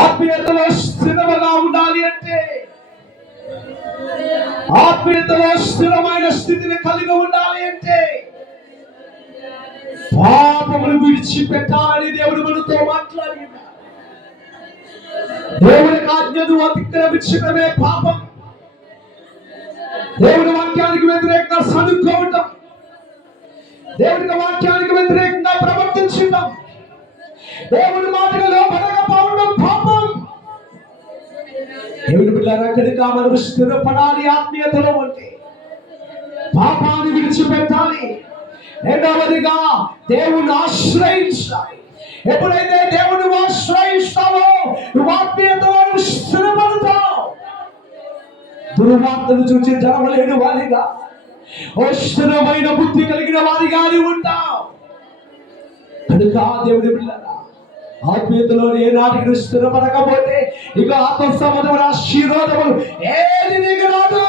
ఆత్మీయతలో స్థిరముగా ఉండాలి అంటే, ఆత్మీయతలో స్థిరమైన స్థితిని కలిగి ఉండాలి అంటే పాపమును విడిచిపెట్టాలని దేవుడు మనతో మాట్లాడిన దేవుని ఆజ్ఞను అతిక్రమించడమే పాపం. దేవుని వాక్యానికి వ్యతిరేకంగా సనుక్కోవటం, దేవుని వాక్యానికి వ్యతిరేకంగా ప్రవర్తించడం, దేవుని మాటకు లోబడకపోవడం పాపం. దేవుని బిడ్డలారా, కనుక మనం స్థిరపడాలి. ఆత్మీయతలో ఉంటే పాపాన్ని విడిచిపెట్టాలి. రెండవదిగా దేవుని ఆశ్రయించాలి. ఎప్పుడైతే దేవుని ఆశ్రయిస్తావో నువ్వు ఆత్మీయతలో స్థిరపడతావు. దుర్వార్తను చూసి జరగలేని వారిగా, స్థిరమైన బుద్ధి కలిగిన వారిగా ఉంటావు. కనుక దేవుని బిడ్డలారా, ఆత్మీయతలో ఏనాటికి స్థిరపడకపోతే ఇక ఆత్మ సంబంధమైన ఆశీర్వాదములు ఏది నీకు రాదు.